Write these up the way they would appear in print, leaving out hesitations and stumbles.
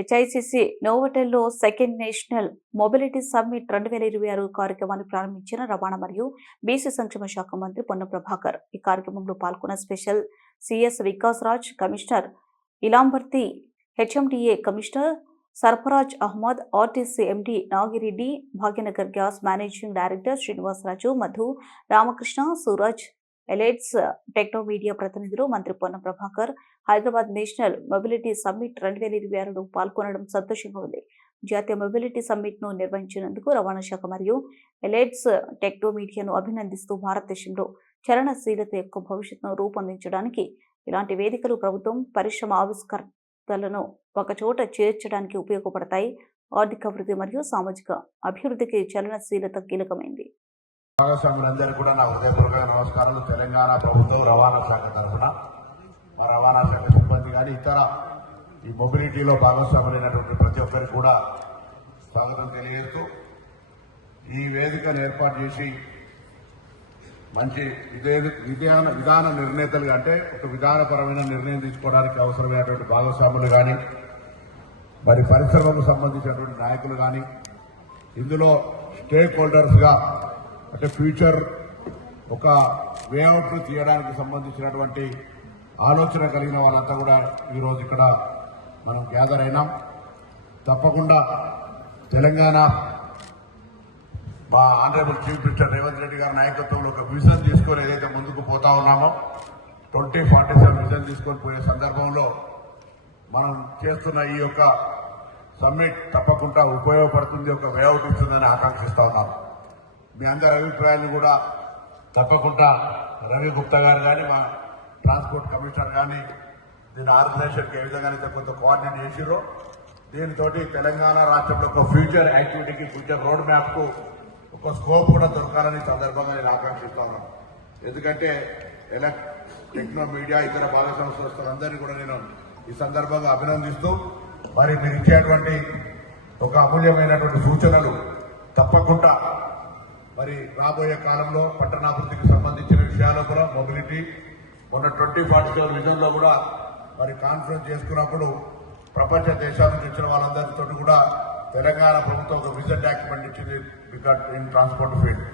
HICC నోవోటెల్లో second national mobility summit 2026 కార్యక్రమాన్ని ప్రారంభించిన రవాణా మరియు బీసీ సంక్షేమ శాఖ మంత్రి పొన్నం ప్రభాకర్. ఈ కార్యక్రమంలో పాల్గొన్న special CS Vikas Raj, commissioner Ilambarthi, HMDA commissioner Sarfaraz Ahmed, RTC MD Nagireddy, Bhagyanagar gas managing director Srinivasaraju, Madhu, Ramakrishna, Suraj, Elites Techno Media ప్రతినిధులు. మంత్రి Ponnam Prabhakar Hyderabad national mobility summit 2026లో పాల్గొనడం సంతోషంగా ఉంది. జాతీయ మొబిలిటీ సమ్మిట్ ను నిర్వహించినందుకు రవాణా శాఖ మరియు ఎలైట్స్ టెక్నో మీడియాను అభినందిస్తూ భారతదేశంలో చలనశీలత యొక్క భవిష్యత్తును రూపొందించడానికి ఇలాంటి వేదికలు ప్రభుత్వం పరిశ్రమ ఆవిష్కర్తలను ఒకచోట చేర్చడానికి ఉపయోగపడతాయి. ఆర్థిక వృద్ధి మరియు సామాజిక అభివృద్ధికి చలనశీలత కీలకమైంది. భాగస్వాములందరూ కూడా నా హృదయపూర్వక నమస్కారాలు. తెలంగాణ ప్రభుత్వం రవాణా శాఖ తరఫున మా రవాణా శాఖ సిబ్బంది కానీ ఇతర ఈ మొబిలిటీలో భాగస్వాములైనటువంటి ప్రతి ఒక్కరికి కూడా స్వాగతం తెలియజేస్తూ ఈ వేదికను ఏర్పాటు చేసి మంచి విధాన నిర్ణేతలుగా అంటే ఒక విధానపరమైన నిర్ణయం తీసుకోవడానికి అవసరమైనటువంటి భాగస్వాములు కానీ మరి పరిశ్రమకు సంబంధించినటువంటి నాయకులు కానీ ఇందులో స్టేక్ హోల్డర్స్గా అంటే ఫ్యూచర్ ఒక వేఅవుట్ తీయడానికి సంబంధించినటువంటి ఆలోచన కలిగిన వాళ్ళంతా కూడా ఈరోజు ఇక్కడ మనం గ్యాదర్ అయినాం. తప్పకుండా తెలంగాణ మా honourable chief minister Revanth Reddy గారి నాయకత్వంలో ఒక విజన్ తీసుకొని ఏదైతే ముందుకు పోతా ఉన్నామో 2047 విజన్ తీసుకొని పోయే సందర్భంలో మనం చేస్తున్న ఈ యొక్క సమ్మిట్ తప్పకుండా ఉపయోగపడుతుంది, ఒక వేఅవుట్ ఇస్తుందని ఆకాంక్షిస్తా ఉన్నాం. మీ అందరి అభిప్రాయాన్ని కూడా తప్పకుండా రవి గుప్తా గారు కానీ మా ట్రాన్స్పోర్ట్ కమిషనర్ కానీ దీని ఆర్గనైజేషన్కి ఏ విధంగా కొంత కోఆర్డినేట్ చేసిరో దీనితోటి తెలంగాణ రాష్ట్రంలో ఒక ఫ్యూచర్ యాక్టివిటీకి ఫ్యూచర్ రోడ్ మ్యాప్కు ఒక స్కోప్ కూడా దొరకాలని సందర్భంగా నేను ఆకాంక్షిస్తా ఉన్నాను. ఎందుకంటే టెక్నో మీడియా ఇతర భాగస్వామ్య సంస్థలందరినీ కూడా నేను ఈ సందర్భంగా అభినందిస్తూ మరి మీరు ఇచ్చేటువంటి ఒక అమూల్యమైనటువంటి సూచనలు తప్పకుండా మరి రాబోయే కాలంలో పట్టణాభివృద్ధికి సంబంధించిన విషయాల్లో కూడా మొబిలిటీ మొన్న 2047 విజన్లో కూడా మరి కాన్ఫరెన్స్ చేసుకున్నప్పుడు ప్రపంచ దేశాల నుంచి వచ్చిన వాళ్ళందరితో కూడా తెలంగాణ ప్రభుత్వం ఒక విజన్ డాక్యుమెంట్ ఇచ్చింది. ఇన్ ట్రాన్స్పోర్ట్ ఫీల్డ్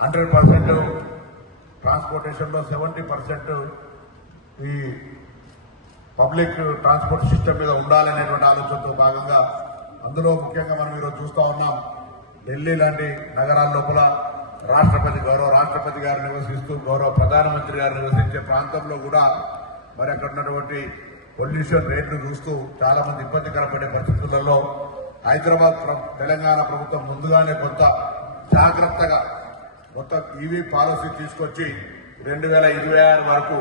100% ట్రాన్స్పోర్టేషన్లో 70% ఈ పబ్లిక్ ట్రాన్స్పోర్ట్ సిస్టమ్ మీద ఉండాలనేటువంటి ఆలోచనతో భాగంగా అందులో ముఖ్యంగా మనం ఈరోజు చూస్తూ ఉన్నాం. ఢిల్లీ లాంటి నగరాల లోపల గౌరవ రాష్ట్రపతి గారు నివసిస్తూ గౌరవ ప్రధానమంత్రి గారు నివసించే ప్రాంతంలో కూడా మరి అక్కడ ఉన్నటువంటి పొల్యూషన్ రేట్లు చూస్తూ చాలా మంది ఇబ్బందికరపడే పరిస్థితులలో హైదరాబాద్ తెలంగాణ ప్రభుత్వం ముందుగానే కొంత జాగ్రత్తగా మొత్తం ఈవీ పాలసీ తీసుకొచ్చి 2026 వరకు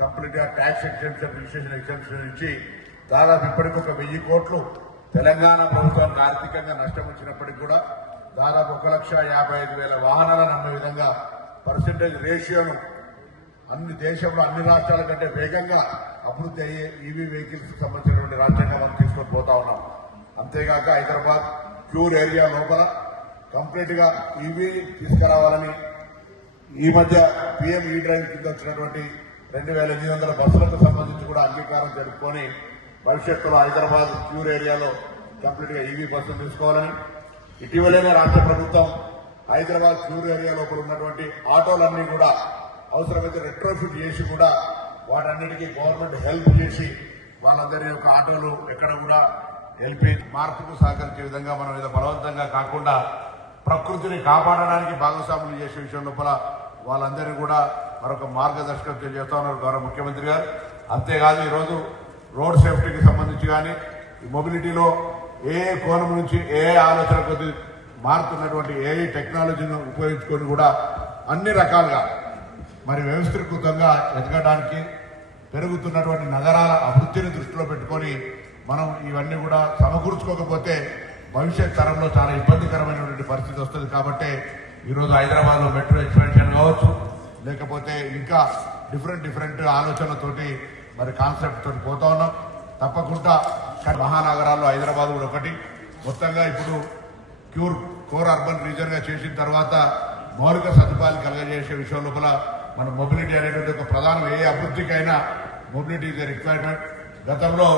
కంప్లీట్ గా ట్యాక్స్ ఎగ్జెంప్షన్, రిజిస్ట్రేషన్ ఎగ్జెంప్షన్ ఇచ్చి దాదాపు ఇప్పటికి 1,000 కోట్లు తెలంగాణ ప్రభుత్వానికి ఆర్థికంగా నష్టం వచ్చినప్పటికీ కూడా దాదాపు 1,55,000 వాహనాలను అమ్మే విధంగా పర్సెంటేజ్ రేషియోను దేశంలో అన్ని రాష్ట్రాల కంటే వేగంగా అభివృద్ధి అయ్యే ఈవీ వెహికల్స్ సంబంధించినటువంటి రాష్ట్రంగా మనం తీసుకొని పోతా ఉన్నాం. అంతేగాక హైదరాబాద్ క్యూర్ ఏరియా లోపల కంప్లీట్ గా ఈవీ తీసుకురావాలని ఈ మధ్య పీఎం ఈ డ్రైవ్ కింద వచ్చినటువంటి 2,800 బస్సులకు సంబంధించి కూడా అంగీకారం జరుపుకొని భవిష్యత్తులో హైదరాబాద్ క్యూర్ ఏరియాలో కంప్లీట్ గా ఈవీ బస్సులు తీసుకోవాలని, ఇటీవలనే రాష్ట్ర ప్రభుత్వం హైదరాబాద్ క్యూర్ ఏరియా లోపల ఉన్నటువంటి ఆటోలన్నీ కూడా అవసరమైతే రెట్రోఫిట్ చేసి కూడా వాటన్నిటికీ గవర్నమెంట్ హెల్ప్ చేసి వాళ్ళందరి యొక్క ఆటోలు ఎక్కడ కూడా ఎల్పీ మార్పుకు సహకరించే విధంగా మనం ఏదో బలవంతంగా కాకుండా ప్రకృతిని కాపాడడానికి భాగస్వాములు చేసే విషయం లోపల వాళ్ళందరినీ కూడా మరొక మార్గదర్శకత్వం చేస్తా ఉన్నారు గౌరవ ముఖ్యమంత్రి గారు. అంతేకాదు ఈరోజు రోడ్ సేఫ్టీకి సంబంధించి కానీ ఈ మొబిలిటీలో ఏ కోణం నుంచి ఏ ఆలోచన కొద్ది మారుతున్నటువంటి ఏ టెక్నాలజీని ఉపయోగించుకొని కూడా అన్ని రకాలుగా మరి వ్యవస్థీకృతంగా ఎదగడానికి పెరుగుతున్నటువంటి నగరాల అభివృద్ధిని దృష్టిలో పెట్టుకొని మనం ఇవన్నీ కూడా సమకూర్చుకోకపోతే భవిష్యత్ తరంలో చాలా ఇబ్బందికరమైనటువంటి పరిస్థితి వస్తుంది. కాబట్టి ఈరోజు హైదరాబాద్లో మెట్రో ఎక్స్పెన్షన్ కావచ్చు, లేకపోతే ఇంకా డిఫరెంట్ ఆలోచనలతోటి మరి కాన్సెప్ట్ తోటి పోతా ఉన్నాం. తప్పకుండా మహానగరాల్లో హైదరాబాద్ కూడా ఒకటి. మొత్తంగా ఇప్పుడు కోర్ అర్బన్ రీజన్ గా చేసిన తర్వాత మౌలిక సదుపాయాలు కలగజేసే విషయం లోపల మన మొబిలిటీ అనేటువంటి ఒక ప్రధానం. ఏ అభివృద్ధికైనా మొబిలిటీ ఇస్ రిక్వైర్మెంట్. గతంలో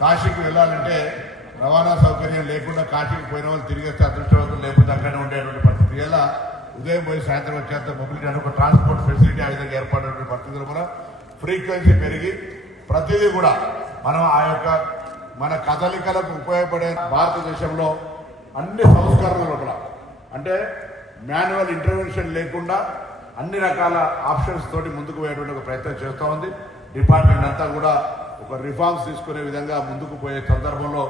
కాశీకి వెళ్ళాలంటే రవాణా సౌకర్యం లేకుండా కాశీకి పోయిన వాళ్ళు తిరిగి వస్తే అదృష్టవంతులు, లేకపోతే అక్కడనే ఉండేటువంటి పరిస్థితి. ఇలా ఉదయం పోయి సాయంత్రం వచ్చేంత మొబిలిటీ అని ఒక ట్రాన్స్పోర్ట్ ఫెసిలిటీ ఆ విధంగా ఏర్పడినటువంటి పరిస్థితుల వల్ల ఫ్రీక్వెన్సీ పెరిగి ప్రతిదీ కూడా మనం ఆ యొక్క మన కదలికలకు ఉపయోగపడే భారతదేశంలో అన్ని సంస్కరణలు కూడా అంటే మాన్యువల్ ఇంటర్వెన్షన్ లేకుండా అన్ని రకాల ఆప్షన్స్ తోటి ముందుకు పోయేటువంటి ఒక ప్రయత్నం చేస్తూ ఉంది. డిపార్ట్మెంట్ అంతా కూడా ఒక రిఫార్మ్స్ తీసుకునే విధంగా ముందుకు పోయే సందర్భంలో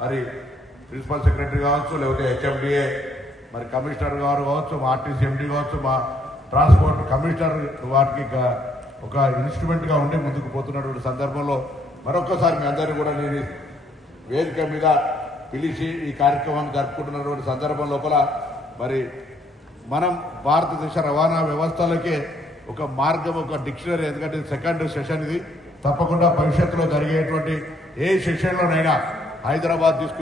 మరి ప్రిన్సిపల్ సెక్రటరీ కావచ్చు, లేకపోతే హెచ్ఎండిఏ మరి కమిషనర్ గారు కావచ్చు, మా ఆర్టీసీ ఎండీ కావచ్చు, మా ట్రాన్స్పోర్ట్ కమిషనర్ వాటికి ఒక ఇన్స్ట్రుమెంట్ గా ఉండి ముందుకు పోతున్నటువంటి సందర్భంలో మరొకసారి మీ అందరినీ కూడా నేను వేదిక మీద పిలిచి ఈ కార్యక్రమాన్ని జరుపుకుంటున్నటువంటి సందర్భం లోపల మరి మనం భారతదేశ రవాణా వ్యవస్థలకే ఒక మార్గం, ఒక డిక్షనరీ, ఎందుకంటే సెకండ్ సెషన్ ఇది. తప్పకుండా భవిష్యత్తులో జరిగేటువంటి ఏ సెషన్లోనైనా హైదరాబాద్ తీసుకుని